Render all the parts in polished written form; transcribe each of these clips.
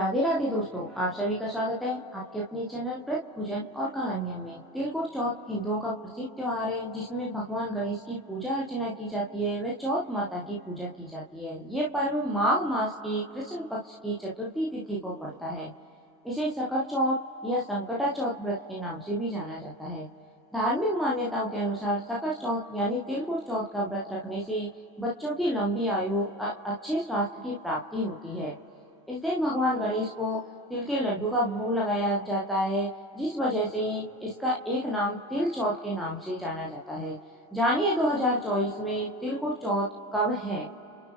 राधे राधे दोस्तों, आप सभी का स्वागत है आपके अपने चैनल व्रत पूजन और कहानियों में। तिलकुट चौथ हिंदुओं का प्रसिद्ध त्योहार है जिसमें भगवान गणेश की पूजा अर्चना की जाती है व चौथ माता की पूजा की जाती है। ये पर्व माघ मास के कृष्ण पक्ष की चतुर्थी तिथि को पड़ता है। इसे सकल चौथ या संकटा चौथ व्रत के नाम से भी जाना जाता है। धार्मिक मान्यताओं के अनुसार सकल चौथ यानी तिलकुट चौथ का व्रत रखने से बच्चों की लंबी आयु अच्छे स्वास्थ्य की प्राप्ति होती है। इस दिन भगवान गणेश को तिल के लड्डू का भोग लगाया जाता है, जिस वजह से इसका एक नाम तिल चौथ के नाम से जाना जाता है। जानिए 2024 में तिलकुट चौथ कब है।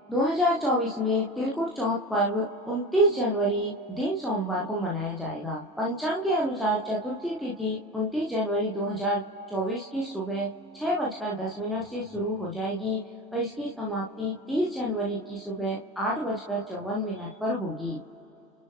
2024 में तिलकुट चौथ पर्व 29 जनवरी दिन सोमवार को मनाया जाएगा। पंचांग के अनुसार चतुर्थी तिथि 29 जनवरी 2024 की सुबह 6:10 से शुरू हो जाएगी और इसकी समाप्ति 30 जनवरी की सुबह 8:54 पर होगी।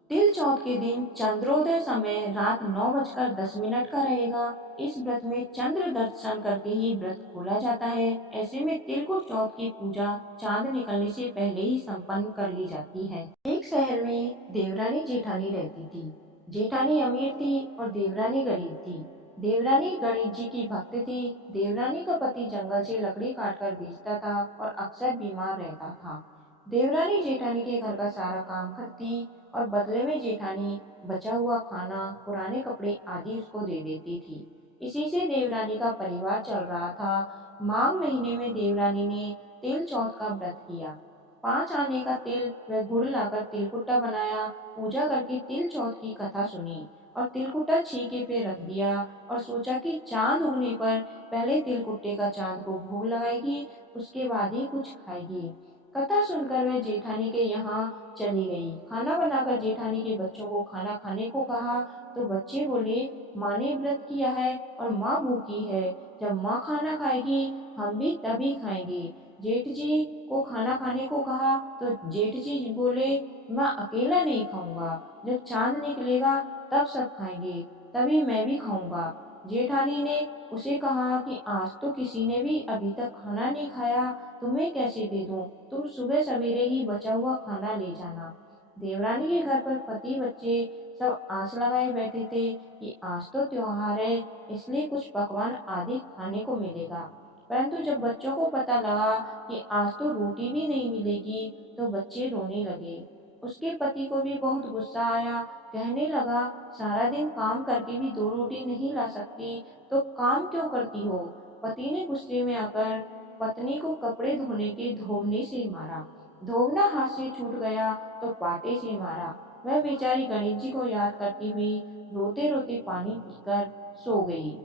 तिल चौथ के दिन चंद्रोदय समय रात 9:10 का रहेगा। इस व्रत में चंद्र दर्शन करके ही व्रत खोला जाता है। ऐसे में तिलकुट चौथ की पूजा चांद निकलने से पहले ही संपन्न कर ली जाती है। एक शहर में देवरानी जेठानी रहती थी। जेठानी अमीर थी और देवरानी गरीब थी। देवरानी गणेश जी की भक्त थी। देवरानी का पति जंगल से लकड़ी काटकर बेचता था और अक्सर बीमार रहता था। देवरानी जेठानी के घर का सारा काम करती और बदले में जेठानी बचा हुआ खाना, पुराने कपड़े आदि उसको दे देती थी। इसी से देवरानी का परिवार चल रहा था। माघ महीने में देवरानी ने तिल चौथ का व्रत किया। 5 आने का तिल व गुड़ लाकर तिलकुट्टा बनाया। पूजा करके तिल चौथ की कथा सुनी और तिलकुट्टा छीके पे रख दिया और सोचा कि चांद उगने पर पहले तिलकुट्टे का चांद को भोग लगाएगी, उसके बाद ही कुछ खाएगी। कथा सुनकर वह जेठानी के यहाँ चली गई। खाना बनाकर जेठानी के बच्चों को खाना खाने को कहा तो बच्चे बोले, माँ ने व्रत किया है और माँ भूखी है। जब माँ खाना खाएगी हम भी तभी खाएंगे। जेठ जी को खाना खाने को कहा तो जेठ जी बोले, मैं अकेला नहीं खाऊंगा। जब चांद निकलेगा तब सब खाएंगे, तभी मैं भी खाऊंगा। जेठानी ने उसे कहा कि आज तो किसी ने भी अभी तक खाना नहीं खाया, तुम्हें कैसे दे दूं? तुम सुबह सवेरे ही बचा हुआ खाना ले जाना। देवरानी के घर पर पति बच्चे सब आस लगाए बैठे थे कि आज तो त्योहार है, इसलिए कुछ पकवान आदि खाने को मिलेगा। परंतु जब बच्चों को पता लगा कि आज तो रोटी भी नहीं मिलेगी तो बच्चे रोने लगे। उसके पति को भी बहुत गुस्सा आया। कहने लगा, सारा दिन काम करके भी 2 रोटी नहीं ला सकती तो काम क्यों करती हो? पति ने गुस्से में आकर पत्नी को कपड़े धोने के धोवने से मारा। धोवना हाथ से छूट गया तो पाटे से मारा। वह बेचारी गणेश जी को याद करती हुई रोते रोते पानी पीकर सो गई।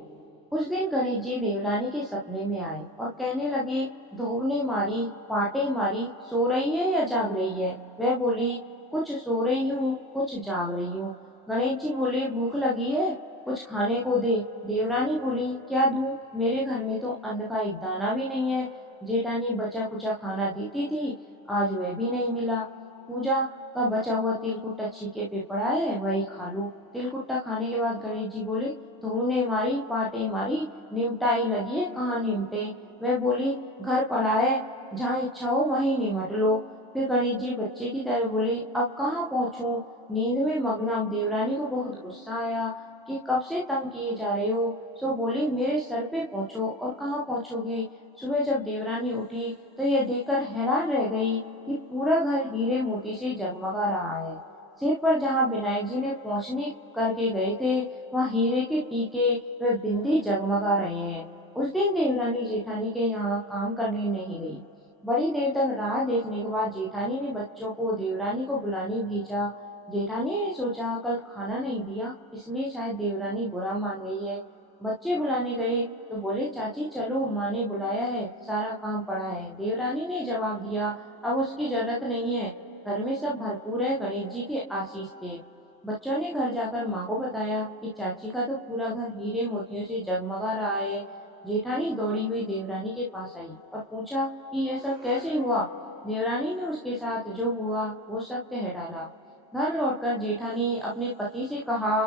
उस दिन गणेश जी देवरानी के सपने में आए और कहने लगे, धोबने मारी, पाटे मारी, सो रही है या जाग रही है? वह बोली, कुछ सो रही हूँ, कुछ जाग रही हूँ। गणेश जी बोले, भूख लगी है, कुछ खाने को दे। देवरानी बोली, क्या दूं? मेरे घर में तो अन्न का एक दाना भी नहीं है। जेठानी बचा कुचा खाना देती थी, आज वह भी नहीं मिला। पूजा का बचा हुआ तिलकुट्टा छीके पे पड़ा है, वही खा लो। तिलकुट्टा खाने के बाद गणेश जी बोले, धूने मारी, पाटे मारी, निमटाई लगी है, कहाँ निमटे? वह बोली, घर पड़ा है, जहाँ इच्छा हो वहीं निमट लो। फिर गणेश जी बच्चे की तरह बोले, अब कहाँ पहुँचूं? नींद में मग्न अब देवरानी को बहुत गुस्सा आया कि कब से तंग किए जा रहे हो। सो बोली, मेरे सर पे पहुँचो। और कहाँ पहुँचोगे? सुबह जब देवरानी उठी तो यह देखकर हैरान रह गई कि पूरा घर हीरे मोती से जगमगा रहा है। सिर पर जहाँ विनायक जी ने पहुँचने करके गए थे, वहाँ हीरे के टीके व बिंदी जगमगा रहे हैं। उस दिन देवरानी जेठानी के यहाँ काम करने नहीं गई। बड़ी देर तक राह देखने के बाद जेठानी ने बच्चों को देवरानी को बुलाने भेजा। जेठानी ने सोचा कल खाना नहीं दिया, इसलिए शायद देवरानी बुरा मान गई है। बच्चे बुलाने गए तो बोले, चाची चलो, माँ ने बुलाया है, सारा काम पड़ा है। देवरानी ने जवाब दिया, अब उसकी जरूरत नहीं है, घर में सब भरपूर है, गणेश जी के आशीष से। बच्चों ने घर जाकर माँ को बताया कि चाची का तो पूरा घर हीरे मोतियों से जगमगा रहा है। जेठानी दौड़ी हुई देवरानी के पास आई और पूछा कि यह सब कैसे हुआ। देवरानी ने उसके साथ जो हुआ वो सब कह डाला। घर लौटकर जेठानी अपने पति से कहा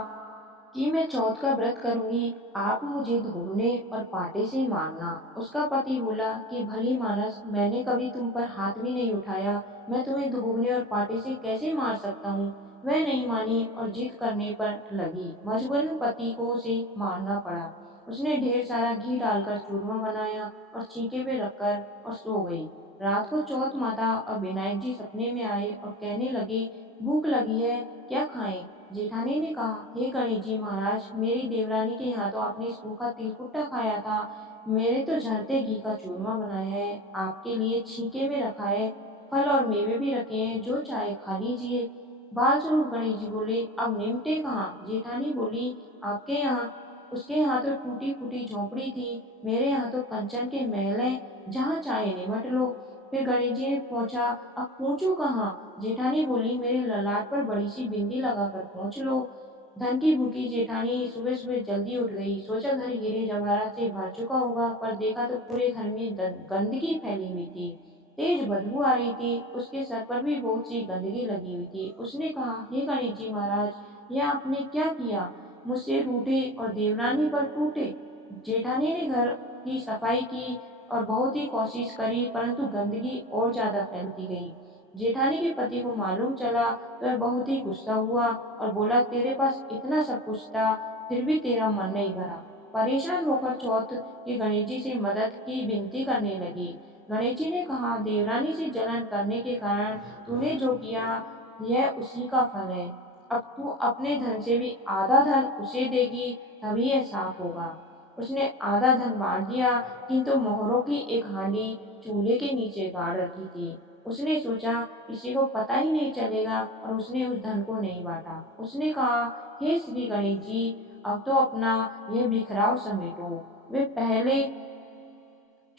कि मैं चौथ का व्रत करूंगी, आप मुझे धोने और पाटे से मारना। उसका पति बोला कि भली मानस, मैंने कभी तुम पर हाथ भी नहीं उठाया, मैं तुम्हें धोने और पाटे से कैसे मार सकता हूँ? वह नहीं मानी और जिद करने पर लगी। मजबूरन पति को उसे मारना पड़ा। उसने ढेर सारा घी डालकर चूरमा बनाया और छीके पे रखकर और सो गई। रात को चौथ माता और विनायक जी सपने में आए और कहने लगे, भूख लगी है, क्या खाएं? जेठानी ने कहा, हे गणेश जी महाराज, मेरी देवरानी के यहाँ तो आपने सूखा तिलकुट्टा खाया था, मेरे तो झरते घी का चूरमा बनाया है, आपके लिए छीके में रखा है, फल और मेवे भी रखे हैं, जो चाहे खा लीजिए। बाल स्वरूप गणेश जी बोले, अब निमटे कहाँ? जेठानी बोली, आपके यहाँ? उसके यहाँ तो टूटी फूटी झोंपड़ी थी, मेरे यहाँ तो कंचन के महल हैं, जहाँ चाहे निमट लो। फिर गणेश जी ने पूछा, अब पूछू कहाँ? जेठानी बोली, मेरे ललाट पर बड़ी सी बिंदी लगाकर पूछ लो। धन की भूखी जेठानी सुबह सुबह जल्दी उठ गई। सोचा घर हीरे जवाहरात से भर चुका होगा, पर देखा तो पूरे घर में गंदगी फैली हुई थी। तेज बदबू आ रही थी। उसके सर पर भी बहुत सी गंदगी लगी हुई थी। उसने कहा, हे गणेश जी महाराज, यह आपने क्या किया? मुझसे रूठे और देवरानी पर टूटे। जेठानी ने घर की सफाई की और बहुत ही कोशिश करी, परंतु गंदगी और ज्यादा फैलती गई। जेठानी के पति को मालूम चला तो वह बहुत ही गुस्सा हुआ और बोला, तेरे पास इतना सब कुछ था, फिर भी तेरा मन नहीं भरा। परेशान होकर चौथ के गणेश जी से मदद की विनती करने लगी। गणेश जी ने कहा, देवरानी से जलन करने के कारण तूने जो किया, यह उसी का फल है। अब तू अपने धन से भी आधा धन उसे देगी, तभी यह साफ होगा। उसने आधा धन बांट दिया, किंतु मोहरों की एक हांडी चूल्हे के नीचे गाड़ रखी थी। उसने सोचा, किसी को पता ही नहीं चलेगा, और उसने उस धन को नहीं बांटा। उसने कहा, हे श्री गणेश जी, अब तो अपना यह बिखराव समेटो। वे पहले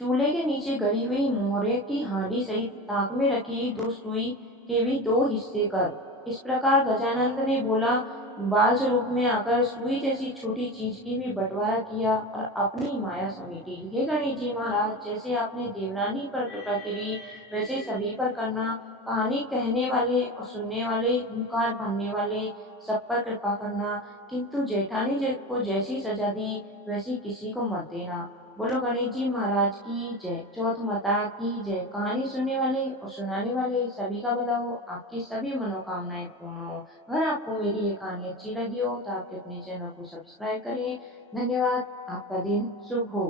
चूल्हे के नीचे गड़ी हुई मोहरे की हांडी सहित ताक में रखी दो सुई के भी दो हिस्से कर। इस प्रकार गजानंद ने बोला, बाल स्वरूप में आकर सुई जैसी छोटी चीज की भी बंटवारा किया और अपनी माया समेटी। हे गणेश जी महाराज, जैसे आपने देवरानी पर कृपा करी, वैसे सभी पर करना। कहानी कहने वाले और सुनने वाले, हुंकार भरने वाले, सब पर कृपा करना। किंतु जेठानी को जैसी सजा दी, वैसी किसी को मत देना। बोलो गणेश जी महाराज की जय। चौथ माता की जय। कहानी सुनने वाले और सुनाने वाले सभी का भला हो, आपकी सभी मनोकामनाएं पूर्ण हो। अगर आपको मेरी ये कहानी अच्छी लगी हो तो आपके अपने चैनल को सब्सक्राइब करिए। धन्यवाद। आपका दिन शुभ हो।